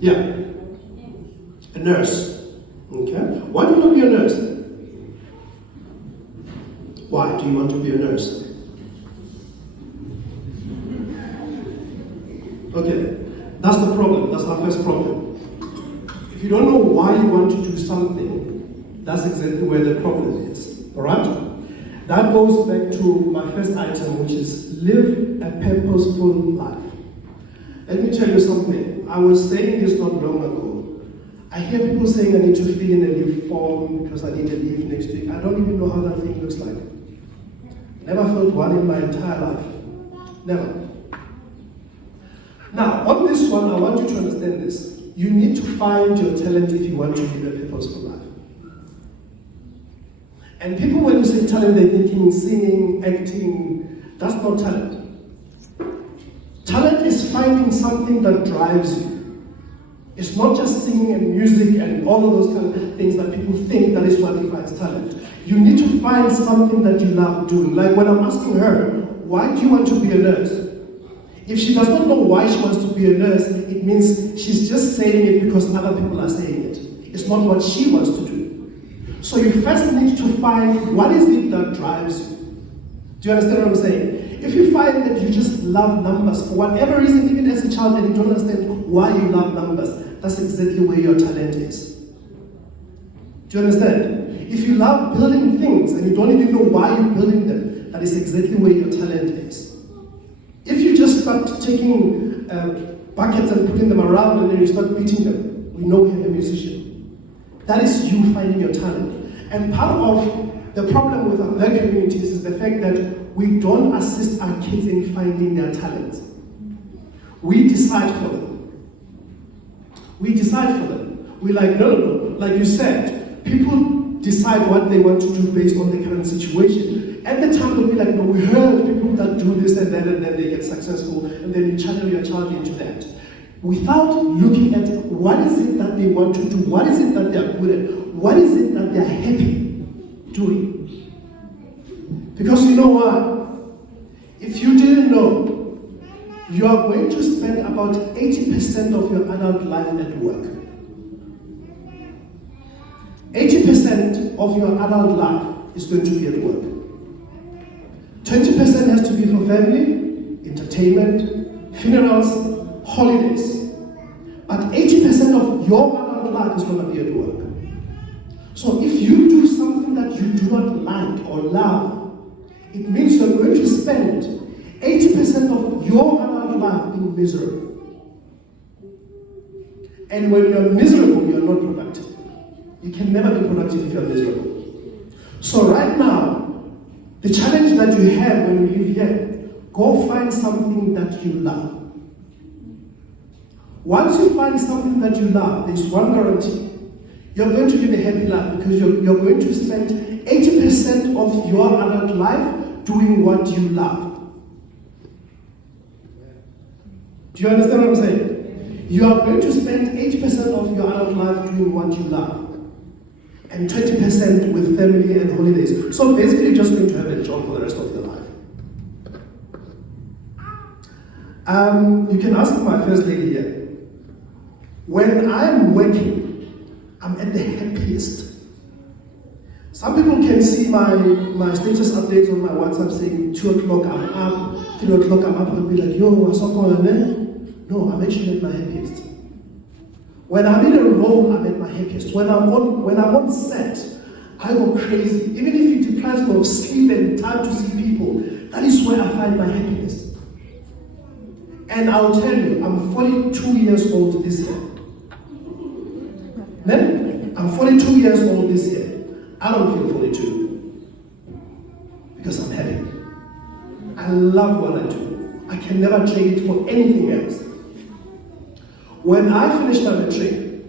Yeah. A nurse. Okay. Why do you want to be a nurse? Why do you want to be a nurse? Okay. That's the problem. That's our first problem. If you don't know why you want to do something, that's exactly where the problem is. Alright? That goes back to my first item, which is live a purposeful life. Let me tell you something. I was saying this not long ago. I hear people saying I need to fill in a leave form because I need a leave next week. I don't even know how that thing looks like. Never felt one in my entire life. Never. Now, on this one, I want you to understand this. You need to find your talent if you want to live a purposeful life. And people, when you say talent, they're thinking singing, acting. That's not talent. Talent is finding something that drives you. It's not just singing and music and all of those kind of things that people think that is what defines talent. You need to find something that you love doing. Like when I'm asking her, why do you want to be a nurse? If she does not know why she wants to be a nurse, it means she's just saying it because other people are saying it. It's not what she wants to do. So you first need to find what is it that drives you. Do you understand what I'm saying? If you find that you just love numbers for whatever reason, even as a child, and you don't understand why you love numbers, that's exactly where your talent is. Do you understand? If you love building things and you don't even know why you're building them, that is exactly where your talent is. If you just start taking buckets and putting them around and then you start beating them, we know you're a musician. That is you finding your talent. And part of the problem with our black communities is the fact that we don't assist our kids in finding their talents. We decide for them. We decide for them. We're like, no. Like you said, people decide what they want to do based on the current situation. At the time, they'll be like, no, we heard people that do this and then they get successful, and then you channel your child into that. Without looking at what is it that they want to do, what is it that they're good at, what is it that they're happy doing. Because you know what? If you didn't know, you are going to spend about 80% of your adult life at work. 80% of your adult life is going to be at work. 20% has to be for family, entertainment, funerals, holidays. But 80% of your adult life is going to be at work. So if you do something that you do not like or love, it means you're going to spend 80% of your adult life being miserable. And when you're miserable, you're not productive. You can never be productive if you're miserable. So right now, the challenge that you have when you live here, go find something that you love. Once you find something that you love, there's one guarantee. You're going to live a happy life because you're going to spend 80% of your adult life doing what you love. Do you understand what I'm saying? You are going to spend 80% of your adult life doing what you love. And 20% with family and holidays. So basically, you're just going to have a job for the rest of your life. You can ask my first lady here. When I'm working, I'm at the happiest. Some people can see my status updates on my WhatsApp saying 2 o'clock I'm up, 3 o'clock I'm up, and be like, yo, what's up on there? No, I'm actually at my happiest. When I'm in a role, I'm at my happiest. When I'm on set, I go crazy. Even if it deprives me of sleep and time to see people, that is where I find my happiness. And I'll tell you, I'm 42 years old this year. Then, I'm 42 years old this year. I don't feel 42. Because I'm happy. I love what I do. I can never trade it for anything else. When I finished my matric,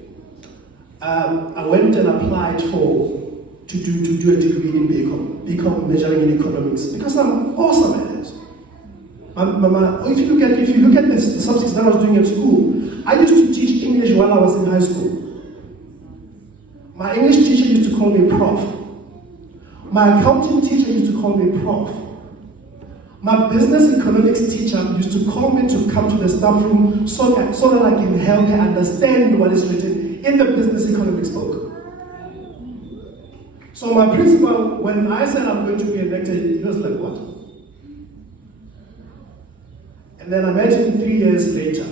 I went and applied to do a degree in BCom measuring in economics, because I'm awesome at it. If you look at the subjects that I was doing at school, I used to teach English while I was in high school. My English teacher used to call me prof. My accounting teacher used to call me prof. My business economics teacher used to call me to come to the staff room so that I can help her understand what is written in the business economics book. So my principal, when I said I'm going to be a lecturer, he was like, what? And then I met him 3 years later,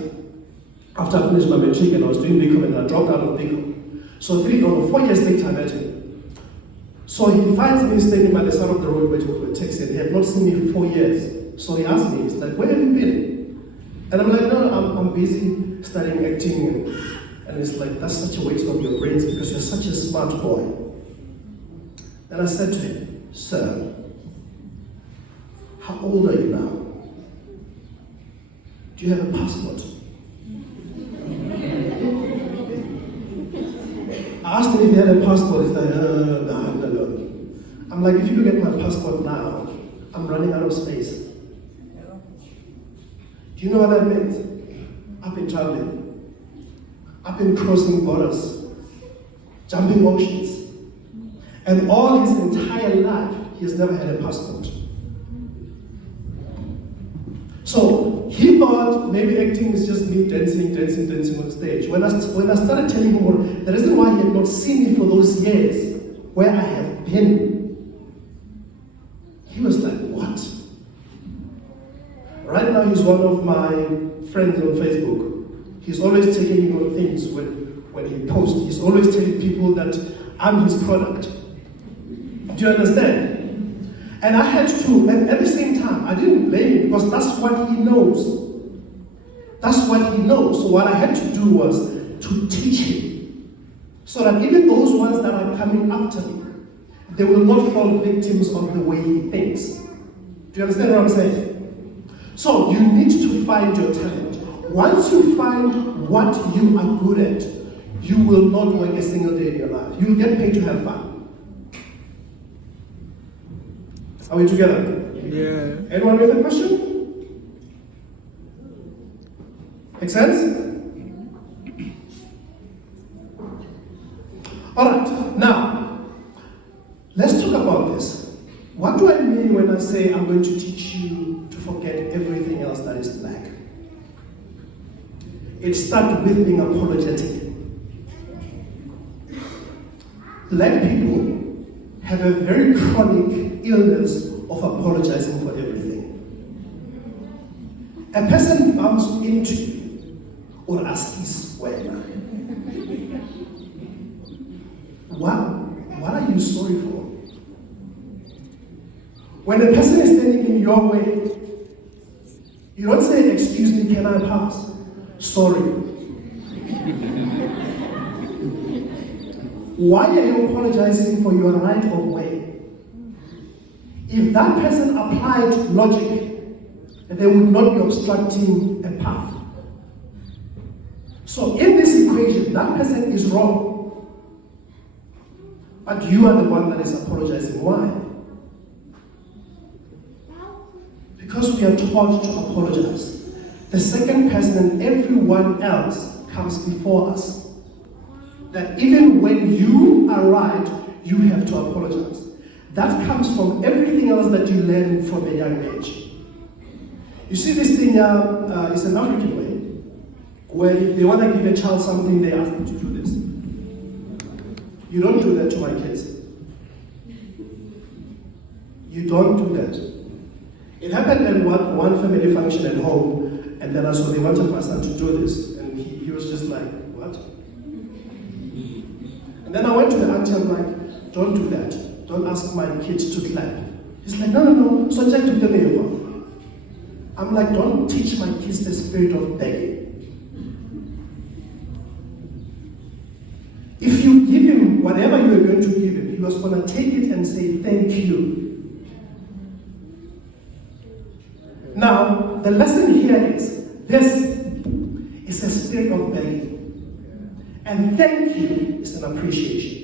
after I finished my matric and I was doing BCom and I dropped out of BCom. So 4 years later I met him. So he finds me standing by the side of the road waiting for a taxi and he had not seen me for 4 years. So he asked me, he's like, where have you been? And I'm like, no, I'm busy studying acting. And he's like, that's such a waste of your brains because you're such a smart boy. And I said to him, sir, how old are you now? Do you have a passport? I asked him if he had a passport. He's like, no. I'm like, if you look at my passport now, I'm running out of space. Do you know what that means? I've been traveling. I've been crossing borders, jumping oceans. And all his entire life, he has never had a passport. So he thought maybe acting is just me dancing on stage. When I started telling him the reason why he had not seen me for those years, where I have been, he was like, what? Right now he's one of my friends on Facebook. He's always taking me on things when he posts. He's always telling people that I'm his product. Do you understand? And I had to, and at the same time, I didn't blame him because that's what he knows. That's what he knows. So what I had to do was to teach him. So that even those ones that are coming after me, they will not fall victims of the way he thinks. Do you understand what I'm saying? So you need to find your talent. Once you find what you are good at, you will not work a single day in your life. You'll get paid to have fun. Are we together? Yeah. Anyone with a question? Make sense? Alright, now, let's talk about this. What do I mean when I say I'm going to teach you to forget everything else that is black? It starts with being apologetic. Black people have a very chronic illness of apologizing for everything. A person bumps into you or asks where. What are you sorry for? When a person is standing in your way, you don't say, excuse me, can I pass? Sorry. Why are you apologizing for your right of way? If that person applied logic, they would not be obstructing a path. So in this equation, that person is wrong. But you are the one that is apologizing. Why? Because we are taught to apologize. The second person and everyone else comes before us. That even when you are right, you have to apologize. That comes from everything else that you learn from a young age. You see, this thing is an African way, where if they want to give a child something, they ask them to do this. You don't do that to my kids. You don't do that. It happened at one family function at home, and then I saw they wanted my son to do this, and he was just like, what? And then I went to the auntie, I'm like, don't do that. Don't ask my kids to clap. He's like, no. So I took them over. I'm like, don't teach my kids the spirit of begging. If you give him whatever you are going to give him, he was going to take it and say, thank you. Now, the lesson here is, this is a spirit of begging. And thank you is an appreciation.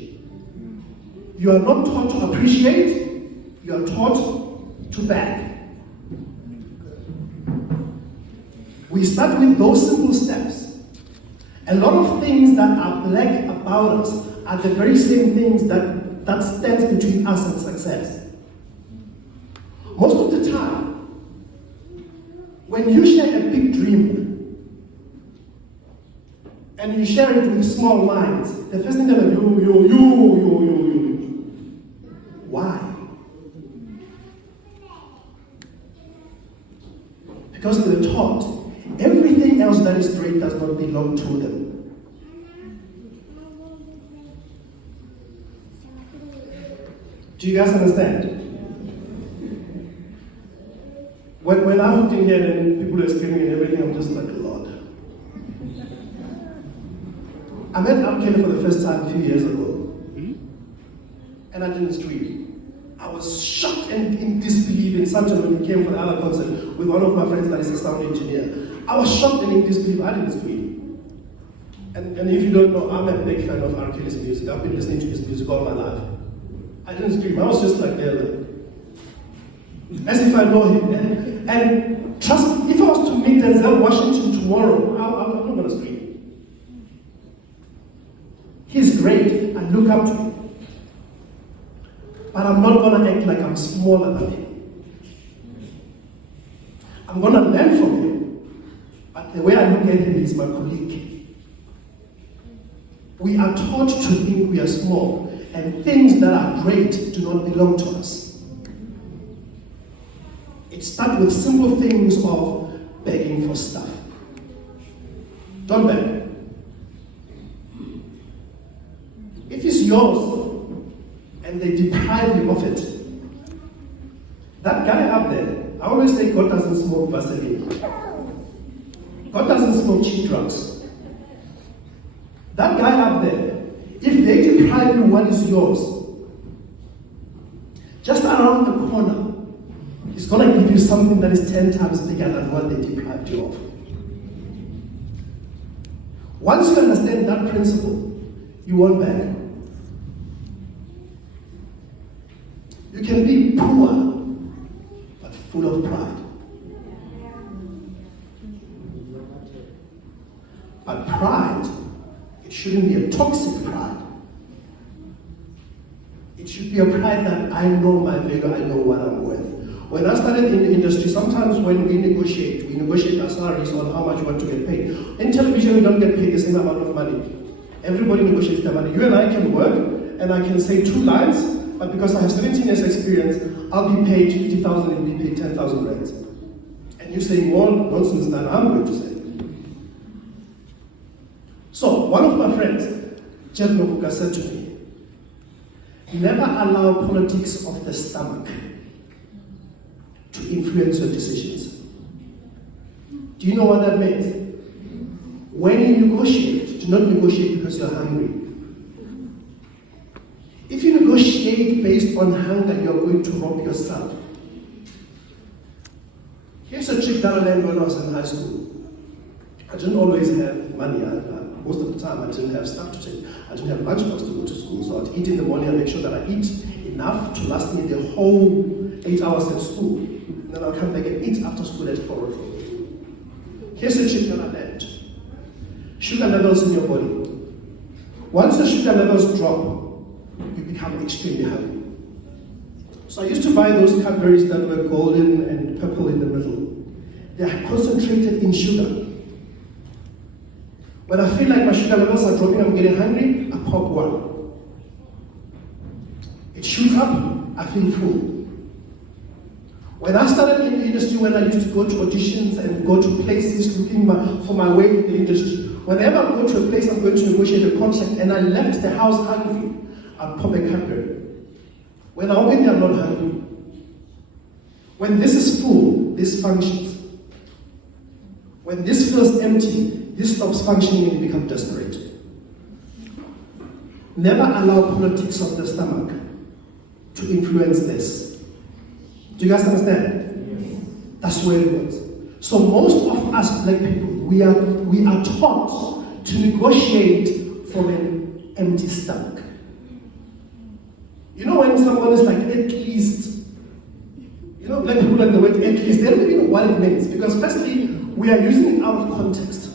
You are not taught to appreciate, you are taught to beg. We start with those simple steps. A lot of things that are black about us are the very same things that stands between us and success. Most of the time, When you share a big dream and you share it with small minds, the first thing they're like, you. Why? Because they're taught everything else that is great does not belong to them. Do you guys understand? When I'm sitting here and people are screaming and everything, I'm just like, Lord. I met Abkele for the first time a few years ago. And I didn't scream. I was shocked and in disbelief in Santon when we came for the other concert with one of my friends that is a sound engineer. I was shocked and in disbelief. I didn't scream. And if you don't know, I'm a big fan of R. Kelly's music. I've been listening to his music all my life. I didn't scream. I was just like there, like, as if I know him. And trust me, if I was to meet Denzel Washington tomorrow, I'm not going to scream. He's great. I look up to him. But I'm not going to act like I'm smaller than him. I'm going to learn from him. But the way I look at him, he's my colleague. We are taught to think we are small, and things that are great do not belong to us. It starts with simple things of begging for stuff. Don't beg. If it's yours and they deprive you of it, that guy up there, I always say God doesn't smoke Vaseline. God doesn't smoke cheap drugs. That guy up there, if they deprive you what is yours, just around the corner, he's going to give you something that is 10 times bigger than what they deprived you of. Once you understand that principle, you won't beg. You can be poor, but full of pride. But pride, it shouldn't be a toxic pride. It should be a pride that I know my value, I know what I'm worth. When I started in the industry, sometimes when we negotiate our salaries on how much we want to get paid. In television, we don't get paid the same amount of money. Everybody negotiates their money. You and I can work, and I can say 2 lines, but because I have 17 years experience, I'll be paid 50,000 and be paid 10,000 rands. And you say more nonsense than I'm going to say. So, one of my friends, Jed Nobuka, said to me, never allow politics of the stomach to influence your decisions. Do you know what that means? When you negotiate, do not negotiate because you're hungry. If you negotiate based on hunger, you're going to rob yourself. Here's a trick that I learned when I was in high school. I didn't always have money. Most of the time, I didn't have stuff to take. I didn't have lunchbox to go to school, so I'd eat in the morning and make sure that I eat enough to last me the whole 8 hours at school. And then I'll come back and eat after school at 4 o'clock. Here's a trick that I learned. Sugar levels in your body. Once the sugar levels drop, you become extremely hungry. So I used to buy those Cadbury's that were golden and purple in the middle. They are concentrated in sugar. When I feel like my sugar levels are dropping, I'm getting hungry, I pop one. It shoots up, I feel full. When I started in the industry, when I used to go to auditions and go to places looking for my way in the industry, whenever I go to a place I'm going to negotiate a contract and I left the house hungry, I'll pop a Cadbury. When I open it, I'm not hungry. When this is full, this functions. When this feels empty, this stops functioning and you become desperate. Never allow politics of the stomach to influence this. Do you guys understand? Yes. That's where it works. So most of us black people, we are taught to negotiate from an empty stomach. You know when someone is like, at least, you know, black people like the word at least, they don't even know what it means. Because firstly, we are using it out of context.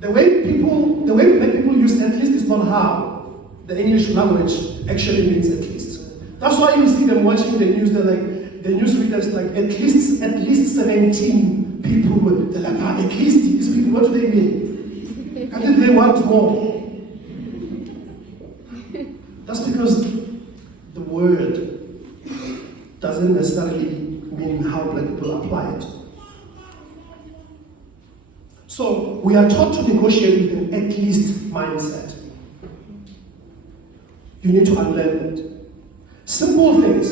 The way black people use at least is not how the English language actually means at least. That's why you see them watching the news, they're like, the news readers like at least 17 people will, they're like, at least these people, what do they mean? And then they want more. That's because the word doesn't necessarily mean how black people apply it. So we are taught to negotiate with an at least mindset. You need to unlearn it. Simple things.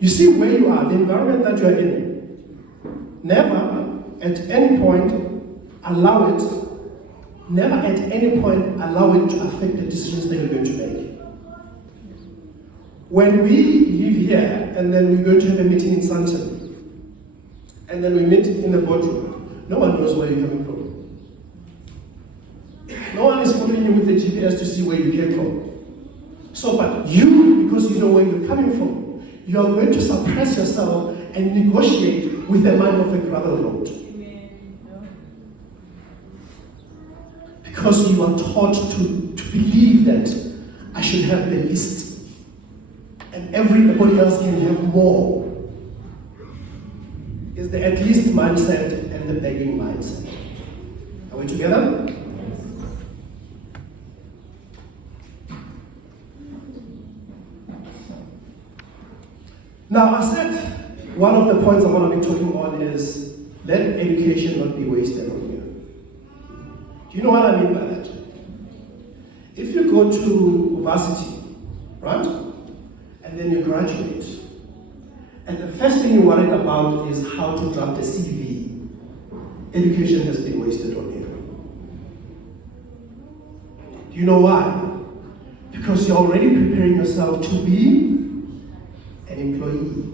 You see where you are, the environment that you are in. Never at any point allow it to affect the decisions that you're going to make. When we live here and then we're going to have a meeting in Sandton, and then we meet in the boardroom, no one knows where you're coming from. No one is following you with the GPS to see where you came from. So, but you, because you know where you're coming from, you are going to suppress yourself and negotiate with the mind of a gravel road. Because you are taught to believe that I should have the least, and everybody else can have more. It's the at least mindset and the begging mindset. Are we together? Now, I said one of the points I want to be talking on is let education not be wasted on you. Do you know what I mean by that? If you go to varsity, right, and then you graduate, and the first thing you're worried about is how to draft a CV, education has been wasted on you. Do you know why? Because you're already preparing yourself to be an employee.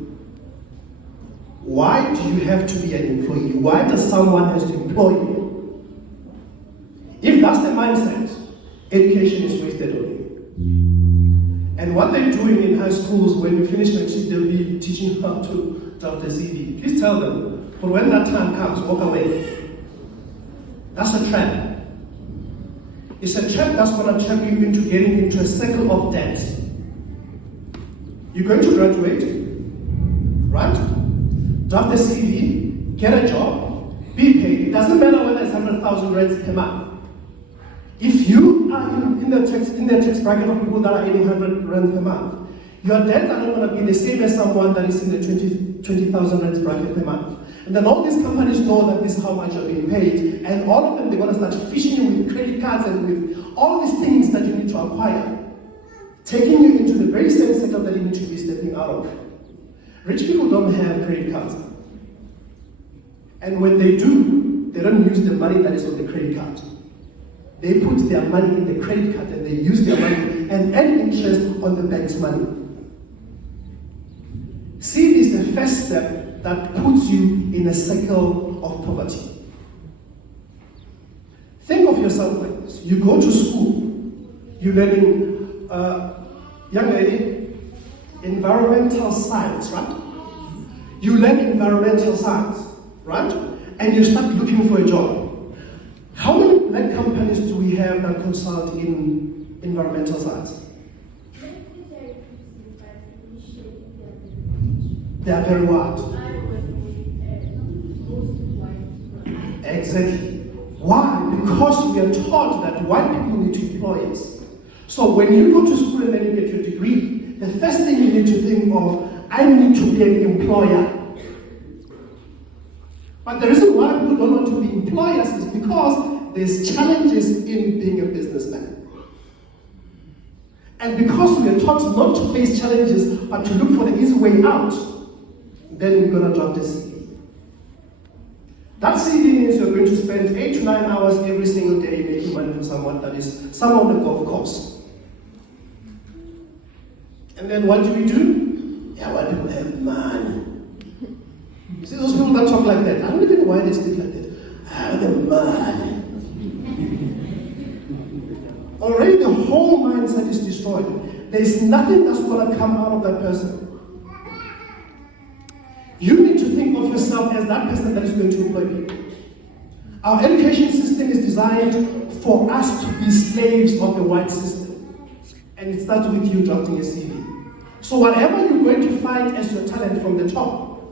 Why do you have to be an employee? Why does someone have to employ you? If that's the mindset, education is wasted on you. And what they're doing in high schools, when you finish matric, they'll be teaching how to draft a CV. Please tell them, for when that time comes, walk away. That's a trap. It's a trap that's going to trap you into getting into a cycle of debt. You're going to graduate, right? Draft a CV, get a job, be paid. It doesn't matter whether it's 100,000 rands per month. If you are in the tax bracket of people that are earning 100 rands per month, your debts are not going to be the same as someone that is in the 20,000 rands bracket per month. And then all these companies know that this is how much you're being paid, and all of them, they're going to start fishing you with credit cards and with all these things that you need to acquire, taking you into the very same setup that you need to be stepping out of. Rich people don't have credit cards. And when they do, they don't use the money that is on the credit card. They put their money in the credit card and they use their money and earn interest on the bank's money. Sin is the first step that puts you in a cycle of poverty. Think of yourself like this. You go to school, you're learning, young lady, environmental science, right? You learn environmental science, right? And you start looking for a job. How many black companies do we have that consult in environmental science? They are very what? Exactly. Why? Because we are taught that white people need to employ us. So when you go to school and then you get your degree, the first thing you need to think of, I need to be an employer. But the reason why people don't want to be employers is because there's challenges in being a businessman. And because we are taught not to face challenges, but to look for the easy way out, then we're going to drop the CV. That CV means you're going to spend 8 to 9 hours every single day making money for someone that is somewhere on the golf course. And then what do we do? Yeah, white people have money. You see those people that talk like that? I don't even know why they speak like that. I have the money. Already the whole mindset is destroyed. There is nothing that's going to come out of that person. You need to think of yourself as that person that is going to employ people. Our education system is designed for us to be slaves of the white system. And it starts with you drafting a CV. So whatever you're going to find as your talent from the top,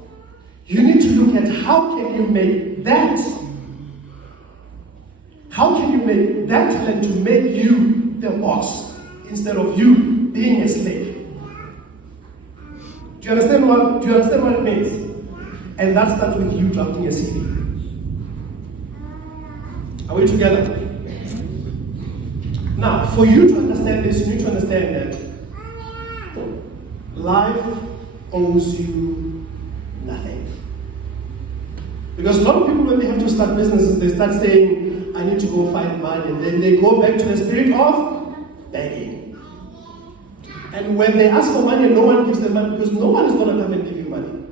you need to look at how can you make that, how can you make that talent to make you the boss instead of you being a slave? Do you understand what it means? And that starts with you drafting a CV. Are we together? Now, for you to understand this, you need to understand that life owes you nothing. Because a lot of people, when they have to start businesses, they start saying, I need to go find money. And then they go back to the spirit of begging. And when they ask for money, no one gives them money, because no one is going to come and give you money.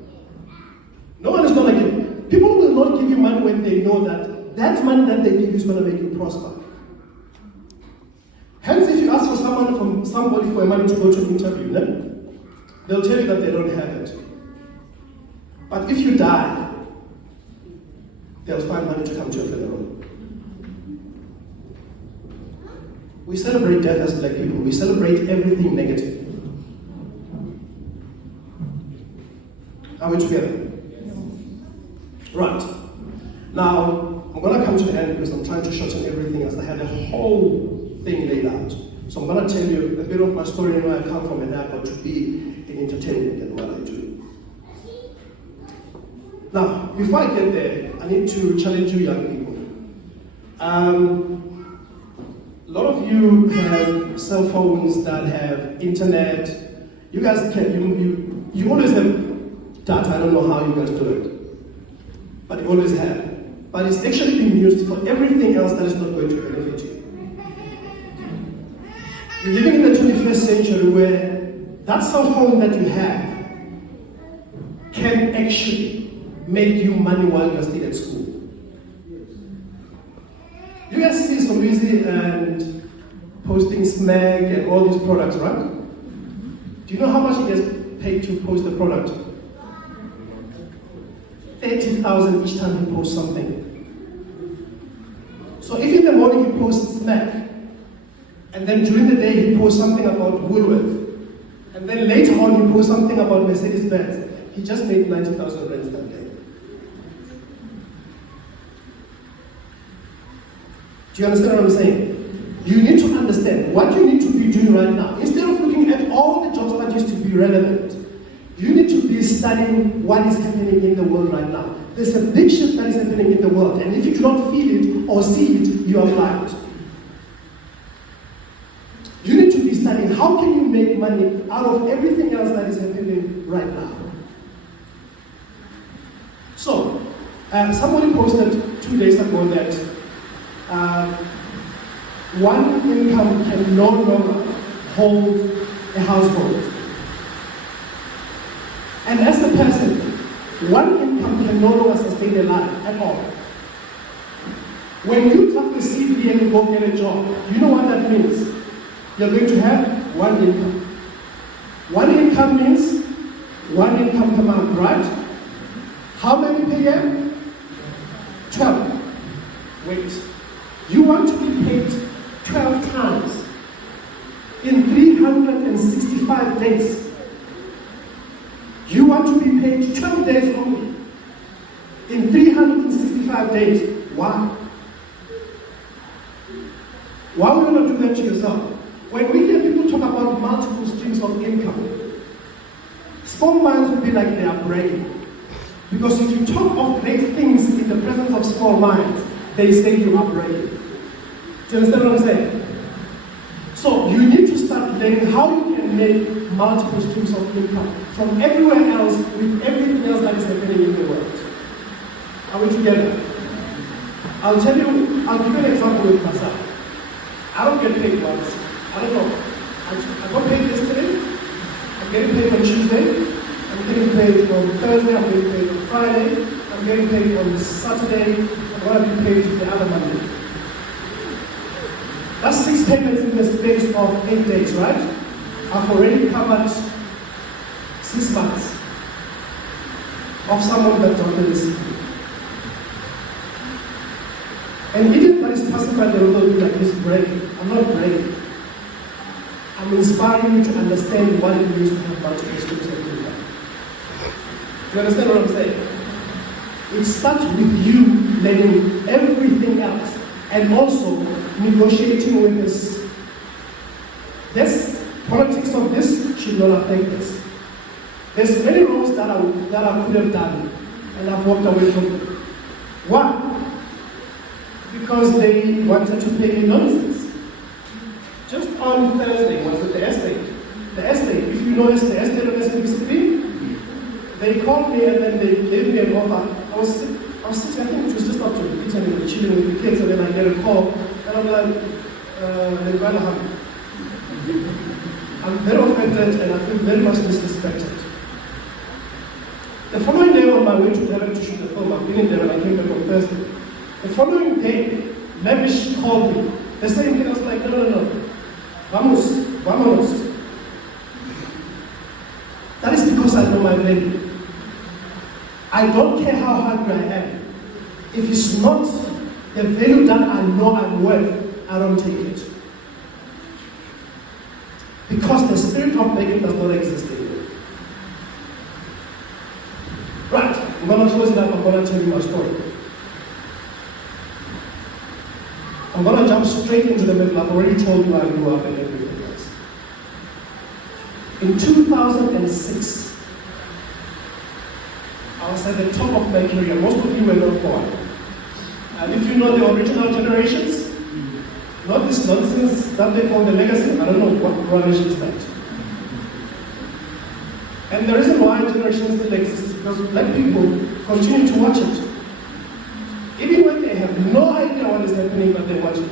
No one is going to give. People will not give you money when they know that that money that they give you is going to make you prosper. Hence, if you ask for somebody for money to go to an interview, they'll tell you that they don't have it. But if you die, they'll find money to come to your funeral. We celebrate death as black people. We celebrate everything negative. Are we together? Right. Now, I'm going to come to the end because I'm trying to shorten everything as I had a whole thing laid out. So I'm going to tell you a bit of my story and where I come from and how I got to be in entertainment and what I do. Now, before I get there, I need to challenge you young people. A lot of you have cell phones that have internet. You guys can, you always have data. I don't know how you guys do it, but you always have. But it's actually being used for everything else that is not going to benefit you. You're living in the 21st century where that cell phone that you have can actually make you money while you're still at school. You guys see Somizi and posting Smack and all these products, right? Do you know how much he gets paid to post the product? 30,000 each time he posts something. So if in the morning he posts Smack, and then during the day he posts something about Woolworth, and then later on he posts something about Mercedes-Benz, he just made 90,000 rands that day. Do you understand what I'm saying? You need to understand what you need to be doing right now. Instead of looking at all the jobs that used to be relevant, you need to be studying what is happening in the world right now. There's a big shift that is happening in the world, and if you do not feel it or see it, you are blind. You need to be studying how can you make money out of everything else that is happening right now. So, somebody posted 2 days ago that one income can no longer hold a household. And as a person, one income can no longer sustain a life at all. When you drop the CV and you go get a job, you know what that means? You're going to have one income. One income means one income per month, right? How many per year? 12. Wait. You want to be paid 12 times in 365 days. You want to be paid 12 days only in 365 days. Why? Why would you not do that to yourself? When we hear people talk about multiple streams of income, small minds will be like they are bragging. Because if you talk of great things in the presence of small minds, they say you are bragging. Do you understand what I'm saying? So you need to start learning how you can make multiple streams of income from everywhere else with everything else that is happening in the world. Are we together? I'll give you an example with myself. I don't get paid once. I don't know. I got paid yesterday. I'm getting paid on Tuesday. I'm getting paid on Thursday. I'm getting paid on Friday. I'm getting paid on Saturday. I'm going to be paid the other Monday. That's 6 payments in the space of 8 days, right? I've already covered 6 months of someone that dropped the receipt. And even that is passing by the road will be like this bragging. I'm not bragging. I'm inspiring you to understand what it means to have multiple streams of income. Do you understand what I'm saying? It starts with you learning everything else and also negotiating with this. This politics of this should not affect us. There's many roles that I could have done and I've walked away from them. Why? Because they wanted to play me nonsense. Just on Thursday, was it the estate? The estate, if you notice the estate of FFWC, they called me and then they gave me an offer. I was sitting, I think it was just after the kitchen and chilling with the kids, and then I get a call, and I'm like, they're going to have me. I'm very offended and I feel very much disrespected. The following day on my way to Durban to shoot the film, I've been in there and I came back on Thursday. The following day, Levish called me. The same thing, I was like, no. Vamos. That is because I know my value. I don't care how hungry I am. If it's not the value that I know I'm worth, I don't take it. Because the spirit of begging does not exist anymore. Right, I'm going to close it up, I'm going to tell you my story. I'm going to jump straight into the middle. I've already told you I grew up and everything else. In 2006, I was at the top of my career. Most of you were not born. And if you know the original generations, not this nonsense that they call the legacy, I don't know what rubbish is that. And the reason why generations still exist is because black people continue to watch it. Even when they have no idea what is happening, but they watch it.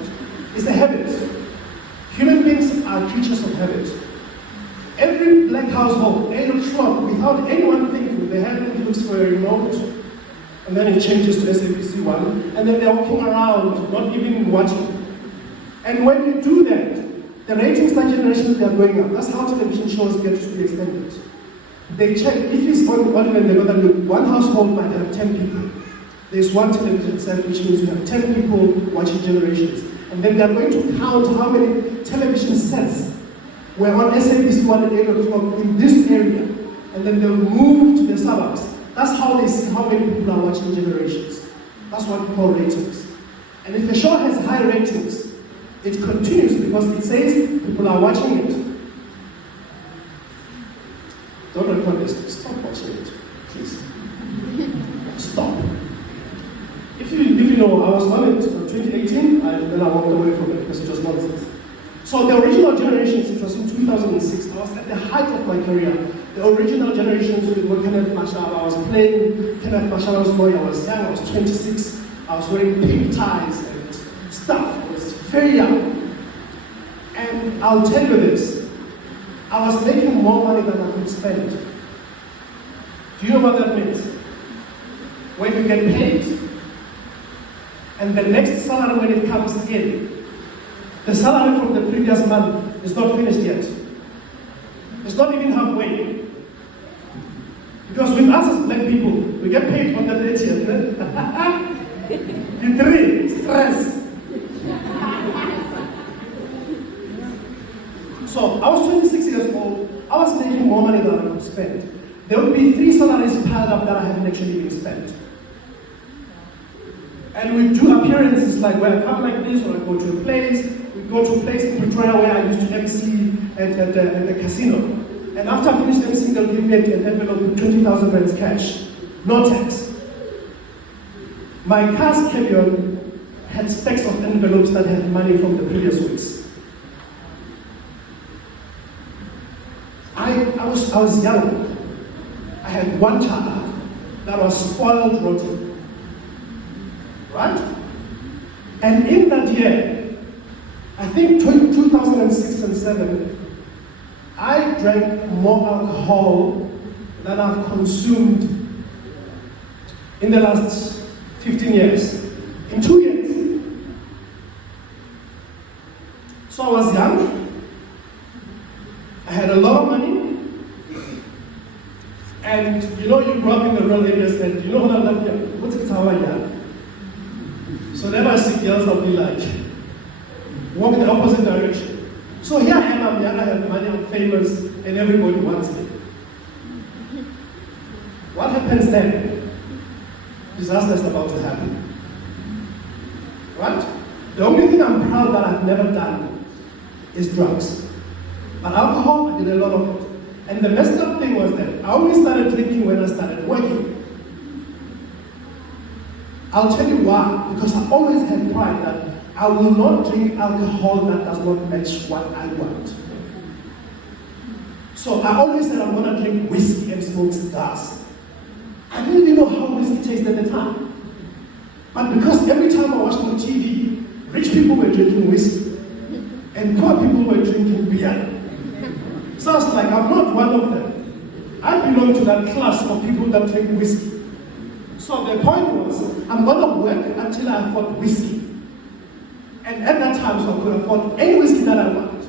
It's a habit. Human beings are creatures of habit. Every black household, 8 o'clock, without anyone thinking, the hand looks for a remote, and then it changes to SABC 1, and then they're walking around, not even watching. And when you do that, the ratings that generations they are going up. That's how television shows get to be extended. They check, if it's on when they go that look, one household might have 10 people. There's one television set, which means you have 10 people watching generations. And then they're going to count how many television sets were on SABC 1 at 8 o'clock in this area. And then they'll move to the suburbs. That's how they see how many people are watching generations. That's what we call ratings. And if a show has high ratings, it continues because it says people are watching it. Don't record this. Stop watching it, please. Stop. If you know, I was on it in 2018, and then I walked away from it because it was nonsense. So the original generations, it was in 2006. I was at the height of my career. The original generations with Kenneth Mashaba. I was playing Kenneth Mashaba's boy. I was young. I was 26. I was wearing pink ties and stuff. I was very young. And I'll tell you this. I was making more money than I could spend. Do you know what that means? When you get paid, and the next salary when it comes in, the salary from the previous month is not finished yet. It's not even halfway. Because with us as black people, we get paid on the 30th. The 3, stress. So I was 26 years old, I was making more money than I could spend. There would be 3 salaries piled up that I hadn't actually even spent. And we do appearances like where I come like this, or I go to a place. We go to a place in Pretoria where I used to MC at the casino. And after I finished MC, they'll give me an envelope with 20,000 rands cash. No tax. My car's carry-on had stacks of envelopes that had money from the previous weeks. I was young. I had one child that was spoiled rotten. Right? And in that year, I think 2006 and 7, I drank more alcohol than I've consumed in the last 15 years. In 2 years. So I was young. I had a lot of money. And you know, you grew up in the rural areas, and you know what I love here? What's it how I am? So whenever I see girls, I'll be like, walk in the opposite direction. So here I am, I'm young, I have money, I'm famous, and everybody wants me. What happens then is disaster is about to happen. Right? The only thing I'm proud that I've never done is drugs. But alcohol, I did a lot of it. And the messed up thing was that I only started drinking when I started working. I'll tell you why. Because I always had pride that I will not drink alcohol that does not match what I want. So I always said I'm going to drink whiskey and smoke cigars. I didn't even know how whiskey tasted at the time. But because every time I watched on TV, rich people were drinking whiskey and poor people were drinking beer. So I was like, I'm not one of them. I belong to that class of people that drink whiskey. So the point was, I'm going to work until I afford whiskey. And at that time, so I could afford any whiskey that I want.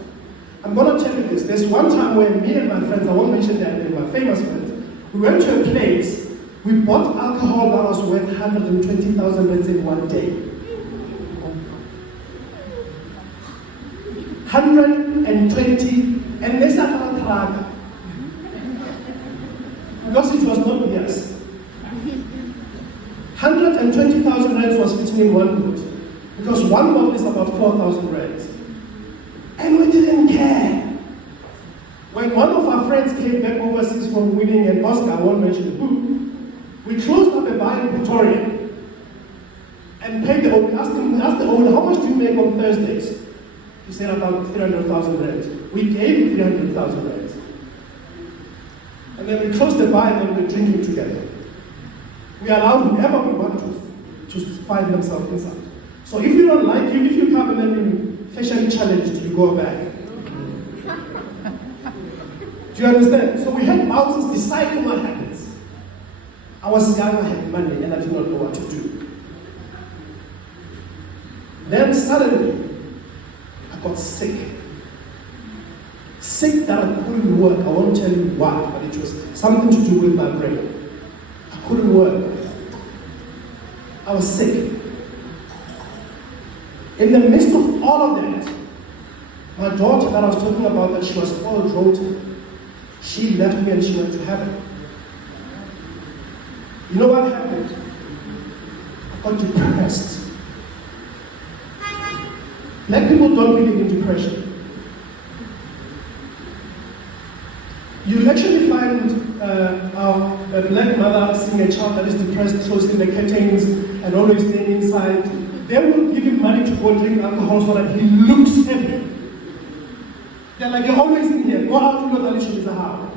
I'm going to tell you this. There's one time where me and my friends, I won't mention their name, my famous friends, we went to a place, we bought alcohol that was worth 120,000 rands in one day. 120, and they started a track. Because it was not yes. 120,000 rands was fitting in one boot. Because one bottle is about 4,000 rands. And we didn't care. When one of our friends came back overseas from winning an Oscar, I won't mention the book, we closed up a bar in Pretoria and paid the owner. We asked the owner, how much do you make on Thursdays? He said about 300,000 rands. We gave him 300,000 rands. And then we closed the bar and then we were drinking together. We allowed whoever we want to find themselves inside. So if you don't like you, if you come and then you facially challenged, you go back. Do you understand? So we had bouncers deciding what happens. I was young, I had money, and I did not know what to do. Then suddenly, I got sick. Sick that I couldn't work. I won't tell you why, but it was something to do with my brain. I couldn't work. I was sick. In the midst of all of that, my daughter that I was talking about, that she was spoiled rotten, she left me and she went to heaven. You know what happened? I got depressed. Black people don't believe in depression. You'll actually find a black mother seeing a child that is depressed, closing the curtains and always staying inside. They will give him money to go drink alcohol so that he looks happy. They're like, you're always in here, go out, you know that issue is a how.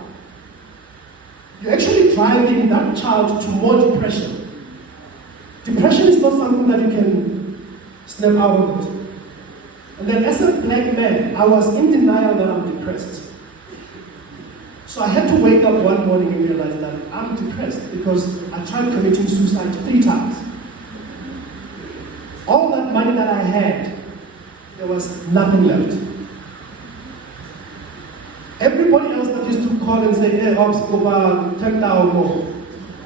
You're actually driving that child to more depression. Depression is not something that you can snap out of it. And then as a black man, I was in denial that I'm depressed. So I had to wake up one morning and realize that I'm depressed because I tried committing suicide 3 times. All that money that I had, there was nothing left. Everybody else that used to call and say, hey, Ops, go back, take down more.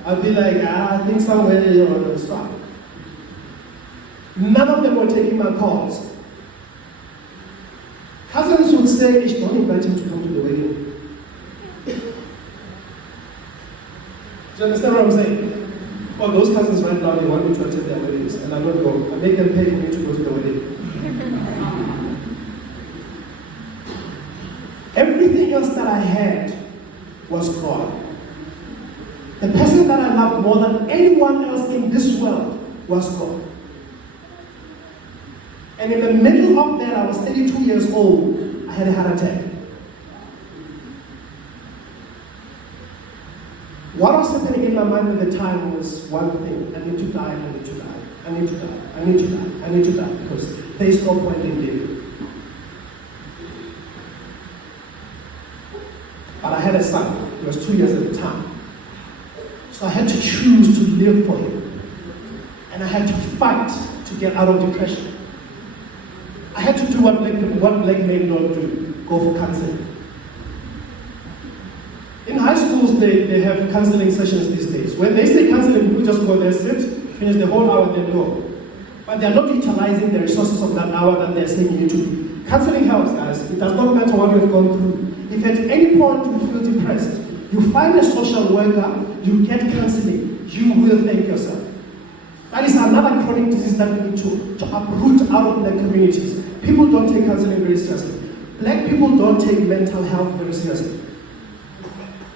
I'd be like, I think somewhere you're on the swap. None of them were taking my calls. Cousins would say, Ish, don't invite him to come to the wedding. Do you understand what I'm saying? Well, those cousins right now, they want me to attend their weddings, and I'm not going. I make them pay for me to go to the wedding. Everything else that I had was gone. The person that I loved more than anyone else in this world was gone. And in the middle of that, I was 32 years old, I had a heart attack. What was happening in my mind at the time was one thing: I need to die, I need to die, I need to die, I need to die, I need to die, because there is no point in living. But I had a son, he was 2 years at the time. So I had to choose to live for him. And I had to fight to get out of depression. I had to do what black men don't do, go for counseling. In high schools, they have counseling sessions these days. When they say counseling, people just go there, sit, finish the whole hour, then go. But they're not utilizing the resources of that hour that they're saying you to. Counseling helps, guys. It does not matter what you've gone through. If at any point you feel depressed, you find a social worker, you get counseling, you will thank yourself. That is another chronic disease that we need to uproot out of the communities. People don't take counseling very seriously. Black people don't take mental health very seriously.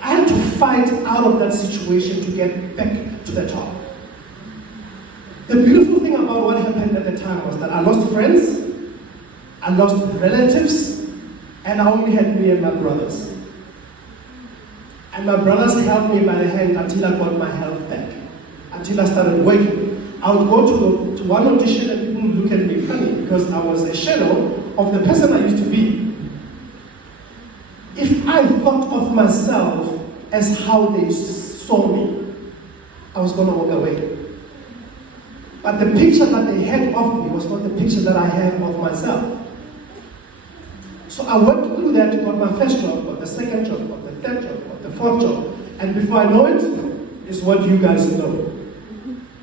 I had to fight out of that situation to get back to the top. The beautiful thing about what happened at the time was that I lost friends, I lost relatives, and I only had me and my brothers. And my brothers held me by the hand until I got my health back, until I started working. I would go to one audition and people would look at me funny because I was a shadow of the person I used to be. If I thought of myself as how they saw me, I was going to walk away. But the picture that they had of me was not the picture that I have of myself. So I went through that, got my first job, got the second job, got the third job, got the fourth job. And before I know it, is what you guys know.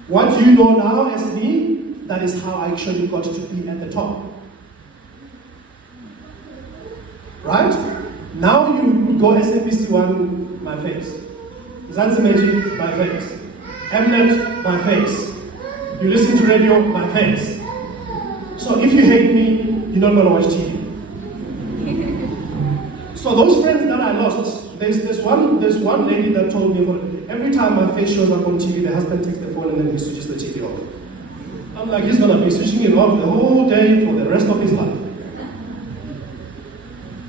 What you know now as me, that is how I actually got to be at the top. Right? Now you go SABC1, my face. Zanzimeji, my face. Mnet, my face. You listen to radio, my face. So if you hate me, you're not going to watch TV. So those friends that I lost, there's one lady that told me, well, every time my face shows up on TV, the husband takes the phone and then he switches the TV off. I'm like, he's going to be switching it off the whole day for the rest of his life.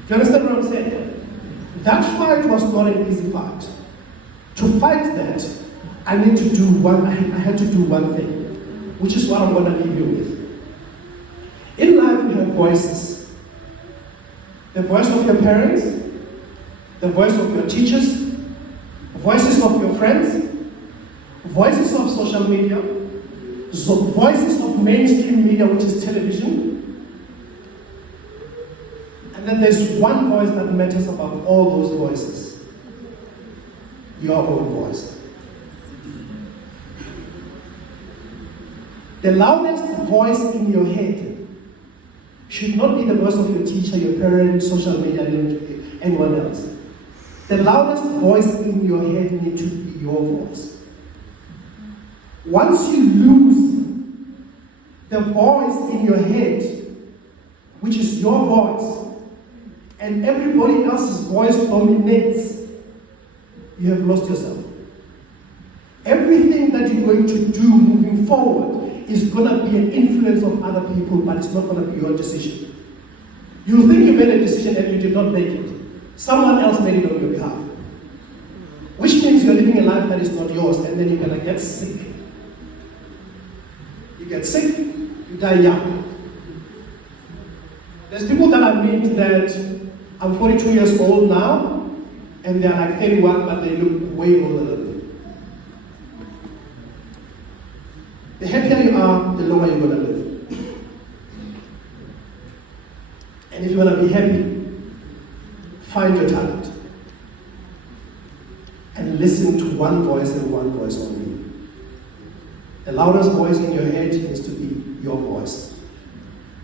Do you understand what I'm saying? That fight was not an easy fight. To fight that, I had to do one thing, which is what I'm going to leave you with. In life, we have voices. The voice of your parents, the voice of your teachers, voices of your friends, voices of social media, so voices of mainstream media, which is television. And then there's one voice that matters above all those voices. Your own voice. The loudest voice in your head should not be the voice of your teacher, your parent, social media, anyone else. The loudest voice in your head needs to be your voice. Once you lose the voice in your head, which is your voice, and everybody else's voice dominates, you have lost yourself. Everything that you're going to do moving forward is going to be an influence of other people, but it's not going to be your decision. You think you made a decision and you did not make it. Someone else made it on your behalf. Which means you're living a life that is not yours, and then you're going to get sick. You get sick, you die young. There's people that I meet that I'm 42 years old now, and they're like 31, but they look way older than me. The happier you are, the longer you're going to live. And if you want to be happy, find your talent. And listen to one voice and one voice only. The loudest voice in your head needs to be your voice.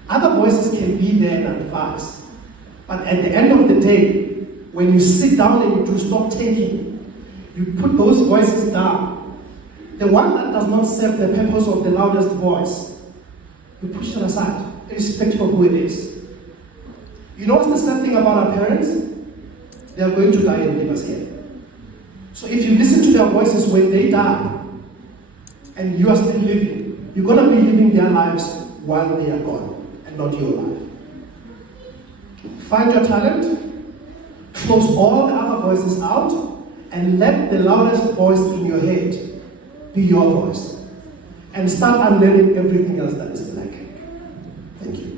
Other voices can be there and advise. But at the end of the day, when you sit down and you do stop taking, you put those voices down. The one that does not serve the purpose of the loudest voice, you push it aside, irrespective of who it is. You know what's the sad thing about our parents? They are going to die and leave us here. So if you listen to their voices when they die, and you are still living, you're going to be living their lives while they are gone, and not your life. Find your talent, close all the other voices out, and let the loudest voice in your head be your voice. And start unlearning everything else that is black. Thank you.